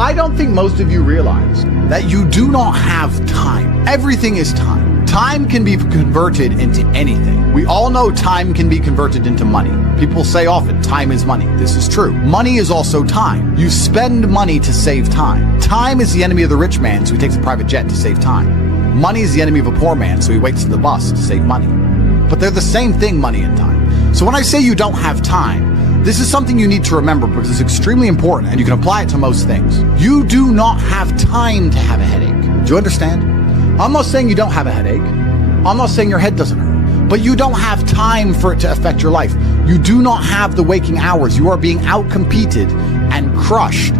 I don't think most of you realize that you do not have time. Everything is time. Time can be converted into anything. We all know time can be converted into money. People say often, time is money. This is true. Money is also time. You spend money to save time. Time is the enemy of the rich man, so he takes a private jet to save time. Money is the enemy of a poor man, so he waits for the bus to save money. But they're the same thing, money and time. So when I say you don't have time, this is something you need to remember because it's extremely important and you can apply it to most things. You do not have time to have a headache. Do you understand? I'm not saying you don't have a headache. I'm not saying your head doesn't hurt. But you don't have time for it to affect your life. You do not have the waking hours. You are being outcompeted and crushed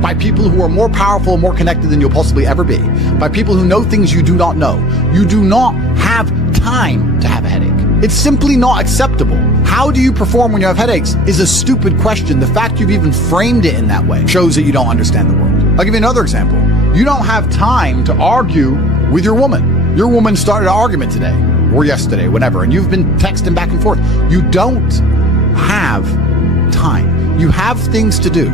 by people who are more powerful and more connected than you'll possibly ever be. By people who know things you do not know. You do not have time to have a headache. It's simply not acceptable. How do you perform when you have headaches is a stupid question. The fact you've even framed it in that way shows that you don't understand the world. I'll give you another example. You don't have time to argue with your woman. Your woman started an argument today or yesterday, whenever, and you've been texting back and forth. You don't have time. You have things to do.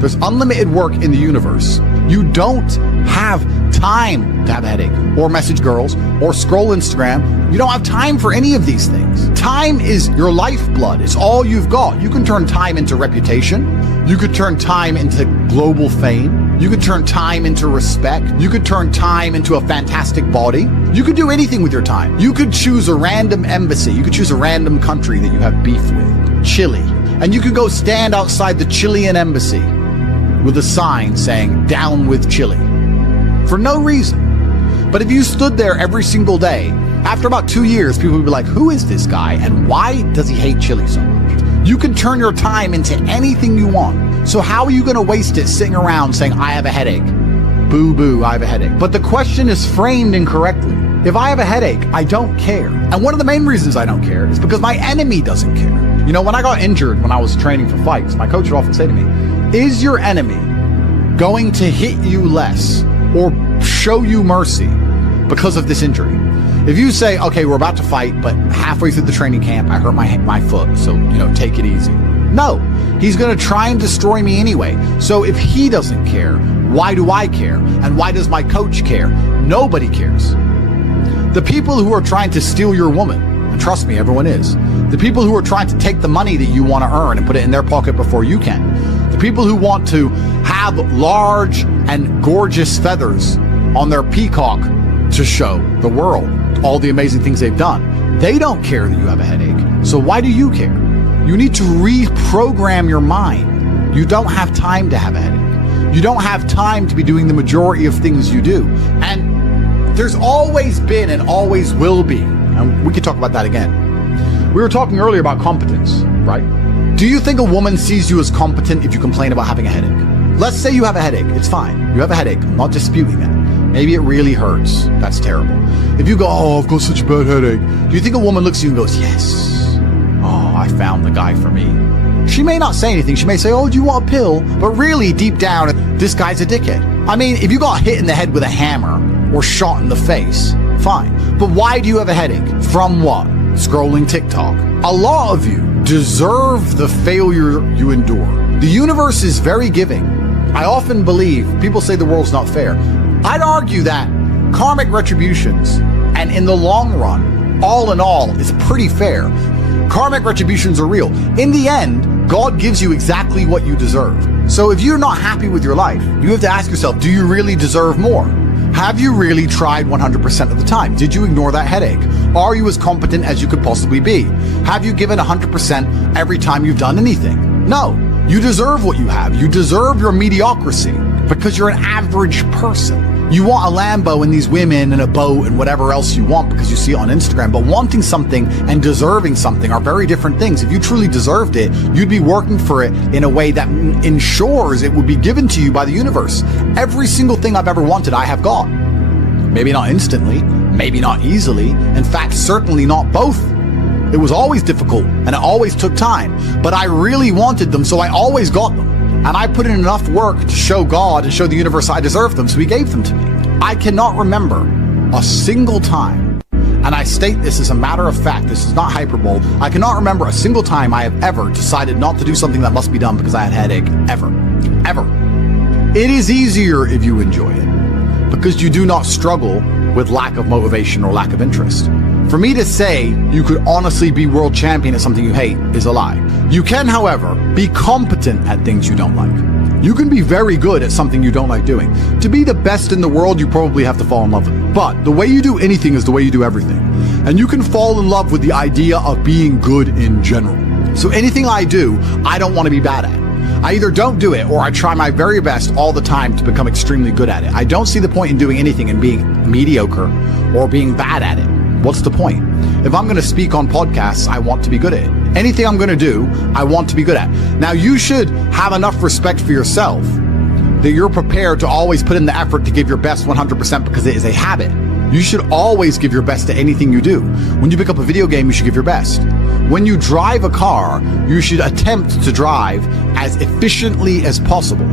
There's unlimited work in the universe. You don't have time to have a headache or message girls or scroll Instagram. You don't have time for any of these things. Time is your lifeblood. It's all you've got. You can turn time into reputation. You could turn time into global fame. You could turn time into respect. You could turn time into a fantastic body. You could do anything with your time. You could choose a random embassy. You could choose a random country that you have beef with. Chile. And you could go stand outside the Chilean embassy with a sign saying, "Down with Chile," for no reason. But if you stood there every single day, after about 2 years, people would be like, who is this guy and why does he hate Chile so much? You can turn your time into anything you want. So how are you going to waste it sitting around saying, I have a headache? Boo boo, I have a headache. But the question is framed incorrectly. If I have a headache, I don't care. And one of the main reasons I don't care is because my enemy doesn't care. You know, when I got injured when I was training for fights, my coach would often say to me, is your enemy going to hit you less or show you mercy because of this injury? If you say, okay, we're about to fight, but halfway through the training camp, I hurt my foot, so, take it easy. No, he's going to try and destroy me anyway. So if he doesn't care, why do I care? And why does my coach care? Nobody cares. The people who are trying to steal your woman, and trust me, everyone is. The people who are trying to take the money that you want to earn and put it in their pocket before you can. The people who want to have large and gorgeous feathers on their peacock to show the world all the amazing things they've done. They don't care that you have a headache. So why do you care? You need to reprogram your mind. You don't have time to have a headache. You don't have time to be doing the majority of things you do. And there's always been and always will be, and we could talk about that again. We were talking earlier about competence, right? Do you think a woman sees you as competent if you complain about having a headache? Let's say you have a headache. It's fine. You have a headache. I'm not disputing that. Maybe it really hurts. That's terrible. If you go, oh, I've got such a bad headache, do you think a woman looks at you and goes, yes, oh, I found the guy for me? She may not say anything. She may say, oh, do you want a pill? But really, deep down, this guy's a dickhead. I mean, if you got hit in the head with a hammer or shot in the face, fine. But why do you have a headache? From what? Scrolling TikTok. A lot of you deserve the failure you endure. The universe is very giving. I often believe, people say the world's not fair. I'd argue that karmic retributions, and in the long run, all in all, is pretty fair. Karmic retributions are real. In the end, God gives you exactly what you deserve. So if you're not happy with your life, you have to ask yourself, do you really deserve more? Have you really tried 100% of the time? Did you ignore that headache? Are you as competent as you could possibly be? Have you given 100% every time you've done anything? No. You deserve what you have. You deserve your mediocrity because you're an average person. You want a Lambo and these women and a boat and whatever else you want because you see it on Instagram. But wanting something and deserving something are very different things. If you truly deserved it, you'd be working for it in a way that ensures it would be given to you by the universe. Every single thing I've ever wanted, I have got. Maybe not instantly, maybe not easily. In fact, certainly not both. It was always difficult and it always took time. But I really wanted them, so I always got them. And I put in enough work to show God and show the universe I deserve them, so he gave them to me. I cannot remember a single time, and I state this as a matter of fact, this is not hyperbole, I cannot remember a single time I have ever decided not to do something that must be done because I had a headache. Ever. Ever. It is easier if you enjoy it, because you do not struggle with lack of motivation or lack of interest. For me to say you could honestly be world champion at something you hate is a lie. You can, however, be competent at things you don't like. You can be very good at something you don't like doing. To be the best in the world, you probably have to fall in love with it. But the way you do anything is the way you do everything. And you can fall in love with the idea of being good in general. So anything I do, I don't want to be bad at. I either don't do it or I try my very best all the time to become extremely good at it. I don't see the point in doing anything and being mediocre or being bad at it. What's the point? If I'm going to speak on podcasts, I want to be good at it. Anything I'm going to do, I want to be good at. Now, you should have enough respect for yourself that you're prepared to always put in the effort to give your best 100% because it is a habit. You should always give your best to anything you do. When you pick up a video game, you should give your best. When you drive a car, you should attempt to drive as efficiently as possible,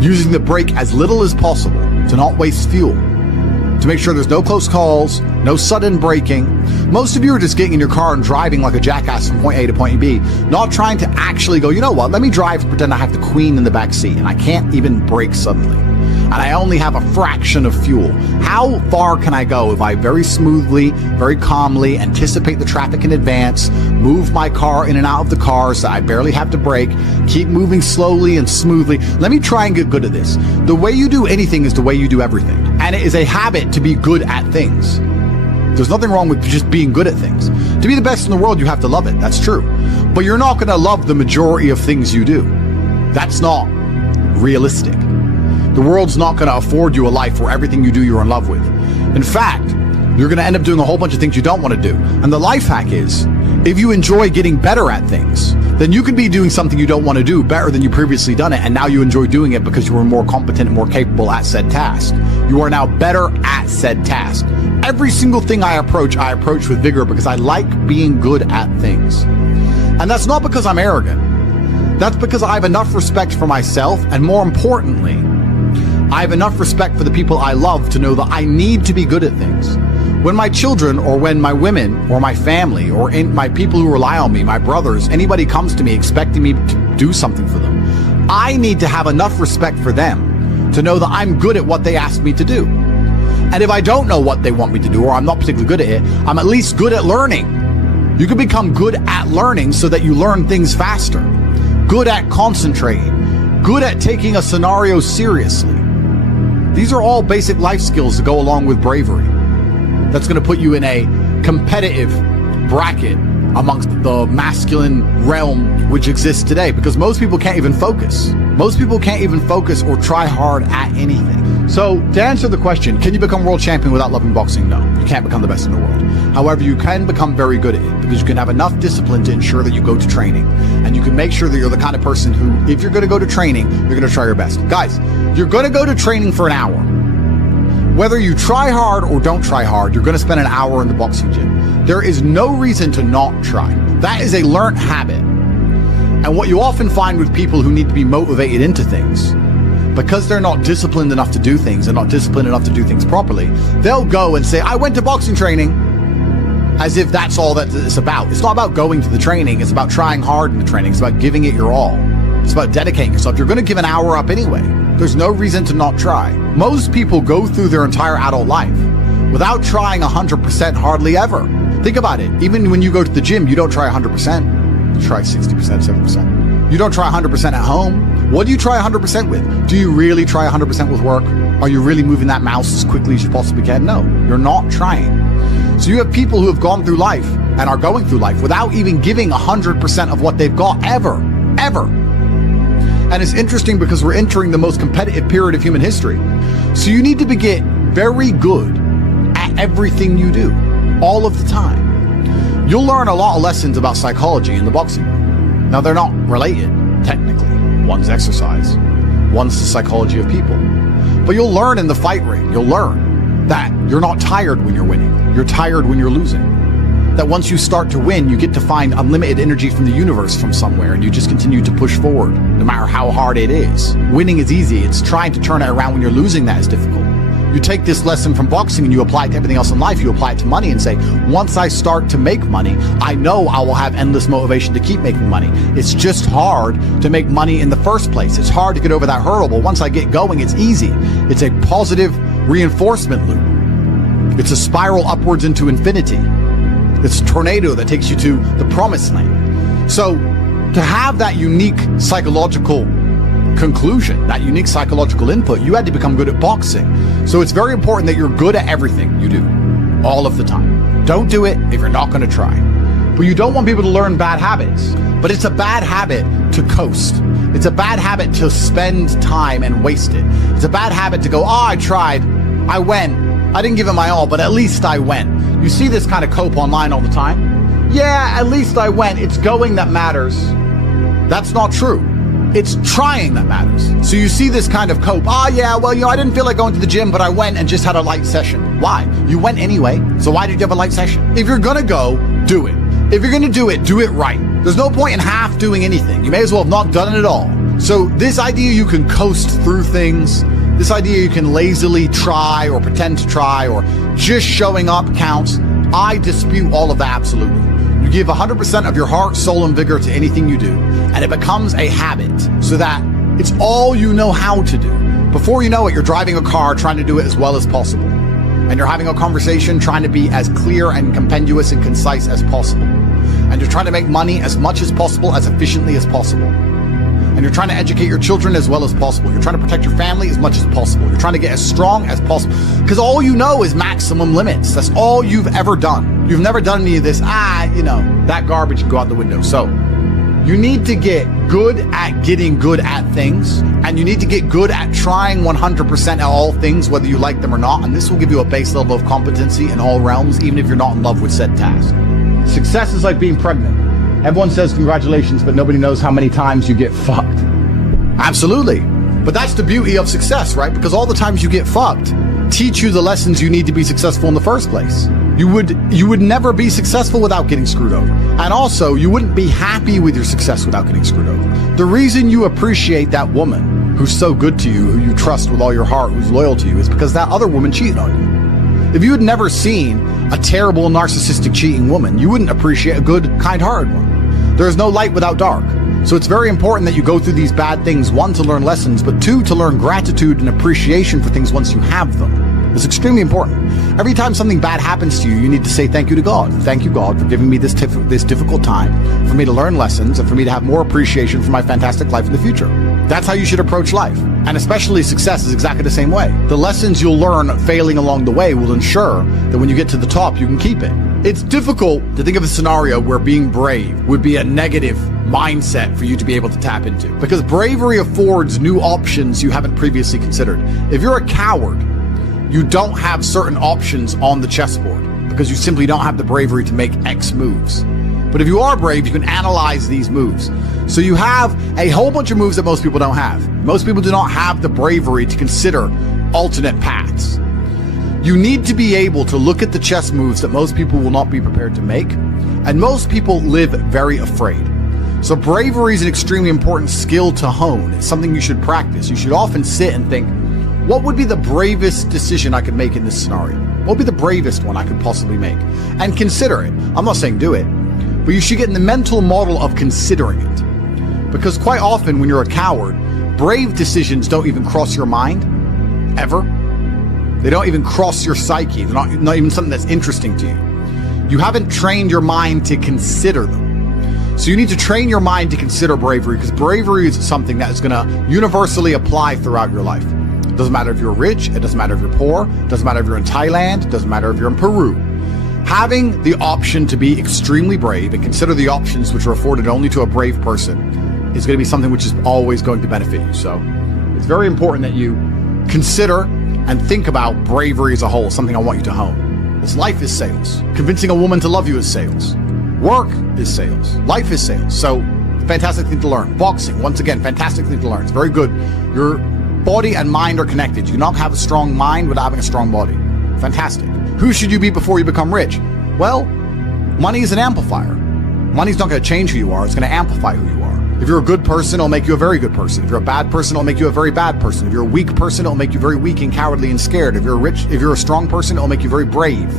using the brake as little as possible to not waste fuel, to make sure there's no close calls, no sudden braking. Most of you are just getting in your car and driving like a jackass from point A to point B, not trying to actually go, you know what, let me drive and pretend I have the queen in the back seat and I can't even brake suddenly. And I only have a fraction of fuel. How far can I go if I very smoothly, very calmly anticipate the traffic in advance, move my car in and out of the car so I barely have to brake, keep moving slowly and smoothly? Let me try and get good at this. The way you do anything is the way you do everything. And it is a habit to be good at things. There's nothing wrong with just being good at things. To be the best in the world, you have to love it. That's true. But you're not going to love the majority of things you do. That's not realistic. The world's not going to afford you a life where everything you do you're in love with. In fact, you're going to end up doing a whole bunch of things you don't want to do. And the life hack is, if you enjoy getting better at things, then you can be doing something you don't want to do better than you previously done it, and now you enjoy doing it because you were more competent and more capable at said task. You are now better at said task. Every single thing I approach with vigor because I like being good at things. And that's not because I'm arrogant. That's because I have enough respect for myself, and more importantly, I have enough respect for the people I love to know that I need to be good at things. When my children, or when my women, or my family, or my people who rely on me, my brothers, anybody comes to me expecting me to do something for them, I need to have enough respect for them to know that I'm good at what they ask me to do. And if I don't know what they want me to do, or I'm not particularly good at it, I'm at least good at learning. You can become good at learning so that you learn things faster. Good at concentrating. Good at taking a scenario seriously. These are all basic life skills to go along with bravery. That's going to put you in a competitive bracket amongst the masculine realm which exists today, because most people can't even focus. Most people can't even focus or try hard at anything. So to answer the question, can you become world champion without loving boxing? No, you can't become the best in the world. However, you can become very good at it because you can have enough discipline to ensure that you go to training, and you can make sure that you're the kind of person who, if you're going to go to training, you're going to try your best. Guys, you're going to go to training for an hour. Whether you try hard or don't try hard, you're going to spend an hour in the boxing gym. There is no reason to not try. That is a learned habit. And what you often find with people who need to be motivated into things, because they're not disciplined enough to do things and not disciplined enough to do things properly, they'll go and say, I went to boxing training, as if that's all that it's about. It's not about going to the training. It's about trying hard in the training. It's about giving it your all. It's about dedicating yourself. You're going to give an hour up anyway. There's no reason to not try. Most people go through their entire adult life without trying 100% hardly ever. Think about it. Even when you go to the gym, you don't try 100%. You try 60%, 70%. You don't try 100% at home. What do you try 100% with? Do you really try 100% with work? Are you really moving that mouse as quickly as you possibly can? No, you're not trying. So you have people who have gone through life and are going through life without even giving 100% of what they've got ever. And it's interesting because we're entering the most competitive period of human history. So you need to get very good at everything you do, all of the time. You'll learn a lot of lessons about psychology in the boxing room. Now, they're not related, technically. One's exercise, one's the psychology of people. But you'll learn in the fight ring, you'll learn that you're not tired when you're winning. You're tired when you're losing. That once you start to win, you get to find unlimited energy from the universe from somewhere, and you just continue to push forward, no matter how hard it is. Winning is easy. It's trying to turn it around when you're losing that is difficult. You take this lesson from boxing and you apply it to everything else in life. You apply it to money and say, once I start to make money, I know I will have endless motivation to keep making money. It's just hard to make money in the first place. It's hard to get over that hurdle, but once I get going, it's easy. It's a positive reinforcement loop. It's a spiral upwards into infinity. It's a tornado that takes you to the promised land. So to have that unique psychological conclusion, that unique psychological input, you had to become good at boxing. So it's very important that you're good at everything you do, all of the time. Don't do it if you're not going to try. But you don't want people to learn bad habits. But it's a bad habit to coast. It's a bad habit to spend time and waste it. It's a bad habit to go, I tried, I went, I didn't give it my all, but at least I went. You see this kind of cope online all the time. Yeah, at least I went. It's going that matters. That's not true. It's trying that matters. So you see this kind of cope. Yeah, well, I didn't feel like going to the gym, but I went and just had a light session. Why? You went anyway. So why did you have a light session? If you're gonna go, do it. If you're gonna do it right. There's no point in half doing anything. You may as well have not done it at all. So this idea you can coast through things, this idea you can lazily try or pretend to try or just showing up counts, I dispute all of that absolutely. You give 100% of your heart, soul, and vigor to anything you do, and it becomes a habit so that it's all you know how to do. Before you know it, you're driving a car trying to do it as well as possible. And you're having a conversation trying to be as clear and compendious and concise as possible. And you're trying to make money as much as possible, as efficiently as possible. And you're trying to educate your children as well as possible. You're trying to protect your family as much as possible. You're trying to get as strong as possible. Because all you know is maximum limits. That's all you've ever done. You've never done any of this, that garbage can go out the window. So you need to get good at getting good at things. And you need to get good at trying 100% at all things, whether you like them or not. And this will give you a base level of competency in all realms, even if you're not in love with said task. Success is like being pregnant. Everyone says congratulations, but nobody knows how many times you get fucked. Absolutely. But that's the beauty of success, right? Because all the times you get fucked teach you the lessons you need to be successful in the first place. You would never be successful without getting screwed over. And also, you wouldn't be happy with your success without getting screwed over. The reason you appreciate that woman who's so good to you, who you trust with all your heart, who's loyal to you, is because that other woman cheated on you. If you had never seen a terrible, narcissistic, cheating woman, you wouldn't appreciate a good, kind-hearted one. There is no light without dark. So it's very important that you go through these bad things, one, to learn lessons, but two, to learn gratitude and appreciation for things once you have them. It's extremely important. Every time something bad happens to you, you need to say thank you to God. Thank you, God, for giving me this difficult time, for me to learn lessons, and for me to have more appreciation for my fantastic life in the future. That's how you should approach life. And especially success is exactly the same way. The lessons you'll learn failing along the way will ensure that when you get to the top, you can keep it. It's difficult to think of a scenario where being brave would be a negative mindset for you to be able to tap into, because bravery affords new options you haven't previously considered. If you're a coward, you don't have certain options on the chessboard because you simply don't have the bravery to make X moves. But if you are brave, you can analyze these moves. So you have a whole bunch of moves that most people don't have. Most people do not have the bravery to consider alternate paths. You need to be able to look at the chess moves that most people will not be prepared to make, and most people live very afraid. So bravery is an extremely important skill to hone. It's something you should practice. You should often sit and think, what would be the bravest decision I could make in this scenario? What would be the bravest one I could possibly make? And consider it. I'm not saying do it, but you should get in the mental model of considering it. Because quite often when you're a coward, brave decisions don't even cross your mind, ever. They don't even cross your psyche. They're not even something that's interesting to you. You haven't trained your mind to consider them. So you need to train your mind to consider bravery, because bravery is something that is going to universally apply throughout your life. It doesn't matter if you're rich, it doesn't matter if you're poor, it doesn't matter if you're in Thailand, it doesn't matter if you're in Peru. Having the option to be extremely brave and consider the options which are afforded only to a brave person is going to be something which is always going to benefit you. So it's very important that you consider and think about bravery as a whole, something I want you to hone. This life is sales. Convincing a woman to love you is sales. Work is sales. Life is sales. So fantastic thing to learn. Boxing, once again, fantastic thing to learn. It's very good. Your body and mind are connected. You cannot have a strong mind without having a strong body. Fantastic. Who should you be before you become rich? Well, money is an amplifier. Money's not going to change who you are. It's going to amplify who you are. If you're a good person, it'll make you a very good person. If you're a bad person, it'll make you a very bad person. If you're a weak person, it'll make you very weak and cowardly and scared. If you're a strong person, it'll make you very brave.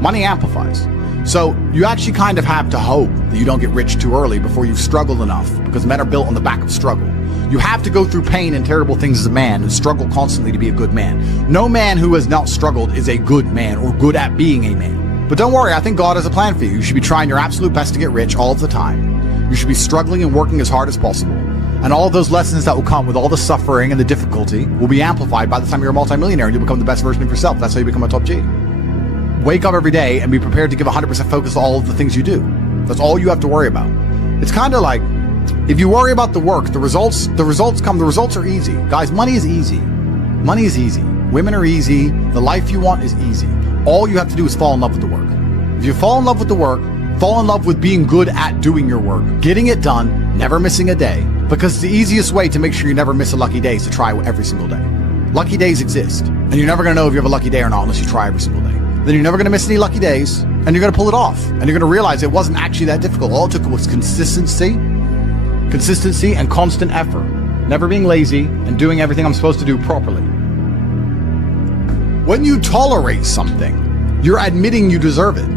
Money amplifies. So you actually kind of have to hope that you don't get rich too early before you've struggled enough, because men are built on the back of struggle. You have to go through pain and terrible things as a man and struggle constantly to be a good man. No man who has not struggled is a good man or good at being a man. But don't worry, I think God has a plan for you. You should be trying your absolute best to get rich all of the time. You should be struggling and working as hard as possible. And all of those lessons that will come with all the suffering and the difficulty will be amplified by the time you're a multimillionaire and you become the best version of yourself. That's how you become a top G. Wake up every day and be prepared to give 100% focus to all of the things you do. That's all you have to worry about. It's kind of like, if you worry about the work, the results come. The results are easy. Guys, money is easy. Money is easy. Women are easy. The life you want is easy. All you have to do is fall in love with the work. If you fall in love with the work, fall in love with being good at doing your work, getting it done, never missing a day, because the easiest way to make sure you never miss a lucky day is to try every single day. Lucky days exist, and you're never going to know if you have a lucky day or not unless you try every single day. Then you're never going to miss any lucky days, and you're going to pull it off, and you're going to realize it wasn't actually that difficult. All it took was consistency and constant effort, never being lazy and doing everything I'm supposed to do properly. When you tolerate something, you're admitting you deserve it.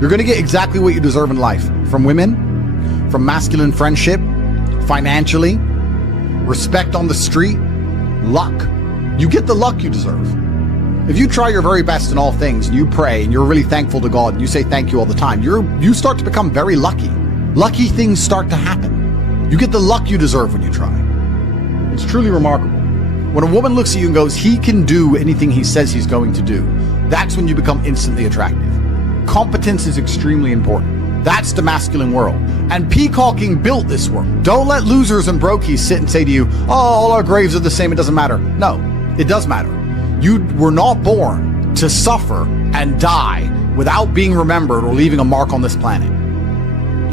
You're going to get exactly what you deserve in life, from women, from masculine friendship, financially, respect on the street, luck. You get the luck you deserve. If you try your very best in all things, and you pray, and you're really thankful to God, and you say thank you all the time, you start to become very lucky. Lucky things start to happen. You get the luck you deserve when you try. It's truly remarkable. When a woman looks at you and goes, he can do anything he says he's going to do, that's when you become instantly attractive. Competence is extremely important. That's the masculine world. And peacocking built this world. Don't let losers and brokies sit and say to you, oh, all our graves are the same, it doesn't matter. No, it does matter. You were not born to suffer and die without being remembered or leaving a mark on this planet.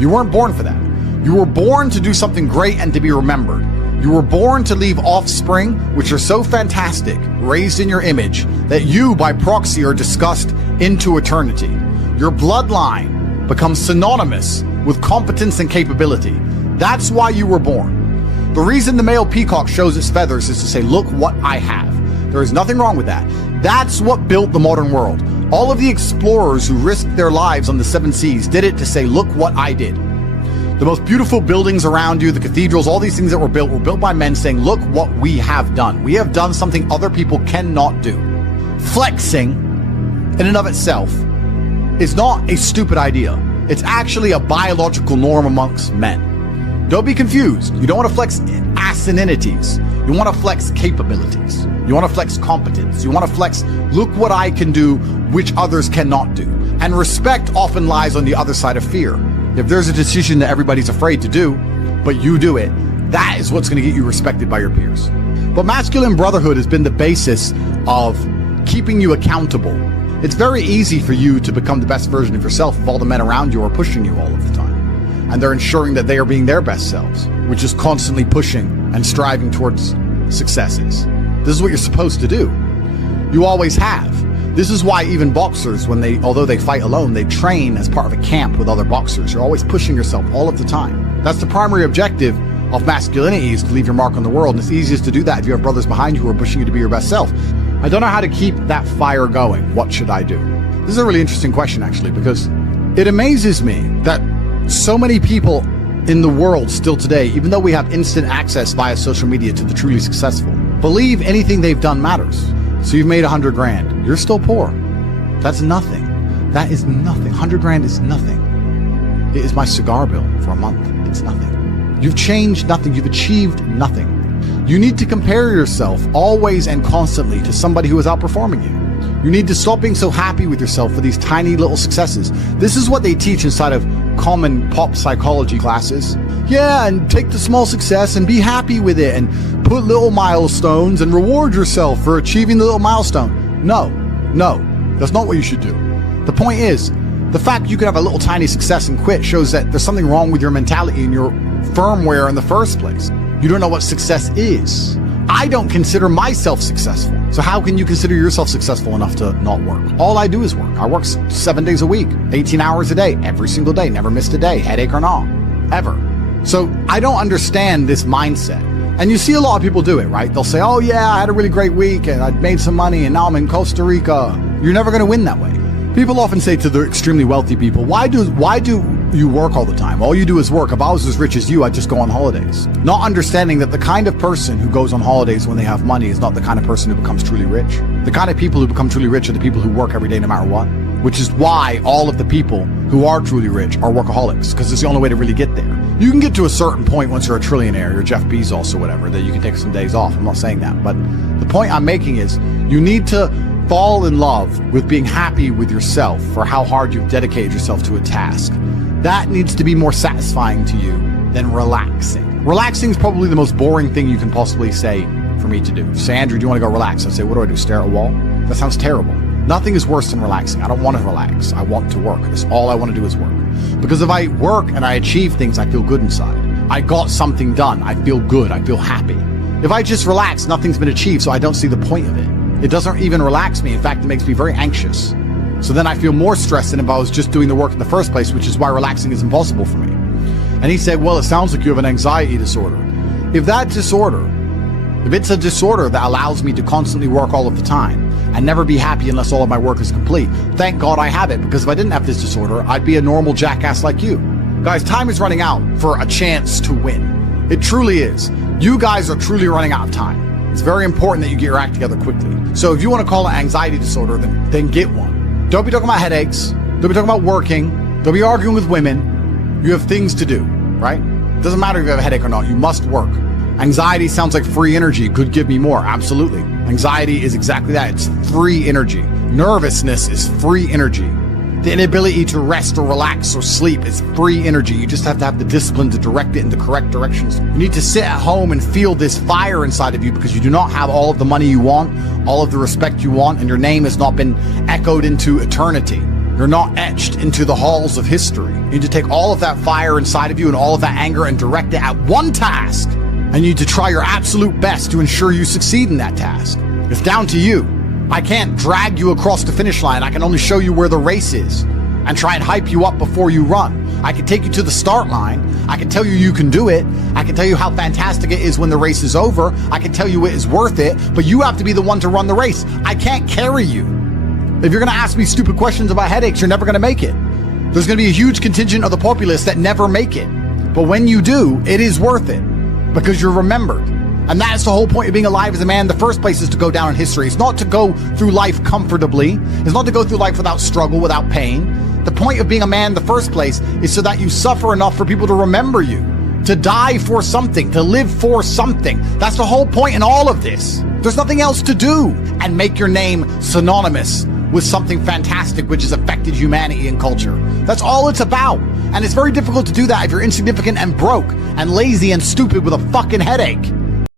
You weren't born for that. You were born to do something great and to be remembered. You were born to leave offspring, which are so fantastic, raised in your image, that you, by proxy, are discussed into eternity. Your bloodline becomes synonymous with competence and capability. That's why you were born. The reason the male peacock shows its feathers is to say, look what I have. There is nothing wrong with that. That's what built the modern world. All of the explorers who risked their lives on the 7 seas did it to say, look what I did. The most beautiful buildings around you, the cathedrals, all these things that were built by men saying, look what we have done. We have done something other people cannot do. Flexing, in and of itself, is not a stupid idea. It's actually a biological norm amongst men. Don't be confused. You don't want to flex asininities. You want to flex capabilities. You want to flex competence. You want to flex, look what I can do, which others cannot do. And respect often lies on the other side of fear. If there's a decision that everybody's afraid to do, but you do it, that is what's going to get you respected by your peers. But masculine brotherhood has been the basis of keeping you accountable. It's very easy for you to become the best version of yourself if all the men around you are pushing you all of the time. And they're ensuring that they are being their best selves, which is constantly pushing and striving towards successes. This is what you're supposed to do. You always have. This is why even boxers, although they fight alone, they train as part of a camp with other boxers. You're always pushing yourself all of the time. That's the primary objective of masculinity, is to leave your mark on the world. And it's easiest to do that if you have brothers behind you who are pushing you to be your best self. I don't know how to keep that fire going. What should I do? This is a really interesting question, actually, because it amazes me that so many people in the world still today, even though we have instant access via social media to the truly successful, believe anything they've done matters. So you've made 100 grand. You're still poor. That's nothing. That is nothing. 100 grand is nothing. It is my cigar bill for a month. It's nothing. You've changed nothing. You've achieved nothing. You need to compare yourself always and constantly to somebody who is outperforming you. You need to stop being so happy with yourself for these tiny little successes. This is what they teach inside of common pop psychology classes. Yeah, and take the small success and be happy with it and put little milestones and reward yourself for achieving the little milestone. No, that's not what you should do. The point is, the fact you could have a little tiny success and quit shows that there's something wrong with your mentality and your firmware in the first place. You don't know what success is. I don't consider myself successful. So how can you consider yourself successful enough to not work? All I do is work. I work 7 days a week, 18 hours a day, every single day, never missed a day, headache or not, ever. So I don't understand this mindset. And you see a lot of people do it, right? They'll say, oh yeah, I had a really great week and I made some money and now I'm in Costa Rica. You're never going to win that way. People often say to the extremely wealthy people, why do you work all the time? All you do is work. If I was as rich as you, I'd just go on holidays. Not understanding that the kind of person who goes on holidays when they have money is not the kind of person who becomes truly rich. The kind of people who become truly rich are the people who work every day no matter what. Which is why all of the people who are truly rich are workaholics, because it's the only way to really get there. You can get to a certain point once you're a trillionaire, you're Jeff Bezos or whatever, that you can take some days off. I'm not saying that. But the point I'm making is you need to fall in love with being happy with yourself for how hard you've dedicated yourself to a task. That needs to be more satisfying to you than relaxing. Relaxing is probably the most boring thing you can possibly say for me to do. Say, Andrew, do you want to go relax? I say, what do I do? Stare at a wall? That sounds terrible. Nothing is worse than relaxing. I don't want to relax. I want to work. That's all I want to do is work. Because if I work and I achieve things, I feel good inside. I got something done. I feel good. I feel happy. If I just relax, nothing's been achieved, so I don't see the point of it. It doesn't even relax me. In fact, it makes me very anxious. So then I feel more stressed than if I was just doing the work in the first place, which is why relaxing is impossible for me. And he said, well, it sounds like you have an anxiety disorder. If it's a disorder that allows me to constantly work all of the time and never be happy unless all of my work is complete, thank God I have it, because if I didn't have this disorder, I'd be a normal jackass like you. Guys, time is running out for a chance to win. It truly is. You guys are truly running out of time. It's very important that you get your act together quickly. So if you want to call it anxiety disorder, then get one. Don't be talking about headaches. Don't be talking about working. Don't be arguing with women. You have things to do, right? It doesn't matter if you have a headache or not. You must work. Anxiety sounds like free energy. Could give me more. Absolutely. Anxiety is exactly that. It's free energy. Nervousness is free energy. The inability to rest or relax or sleep is free energy. You just have to have the discipline to direct it in the correct directions. You need to sit at home and feel this fire inside of you because you do not have all of the money you want, all of the respect you want, and your name has not been echoed into eternity. You're not etched into the halls of history. You need to take all of that fire inside of you and all of that anger and direct it at one task. And you need to try your absolute best to ensure you succeed in that task. It's down to you. I can't drag you across the finish line. I can only show you where the race is and try and hype you up before you run. I can take you to the start line. I can tell you you can do it. I can tell you how fantastic it is when the race is over. I can tell you it is worth it, but you have to be the one to run the race. I can't carry you. If you're going to ask me stupid questions about headaches, you're never going to make it. There's going to be a huge contingent of the populace that never make it. But when you do, it is worth it because you're remembered. And that's the whole point of being alive as a man in the first place, is to go down in history. It's not to go through life comfortably. It's not to go through life without struggle, without pain. The point of being a man in the first place is so that you suffer enough for people to remember you, to die for something, to live for something. That's the whole point in all of this. There's nothing else to do, and make your name synonymous with something fantastic which has affected humanity and culture. That's all it's about. And it's very difficult to do that if you're insignificant and broke and lazy and stupid with a fucking headache.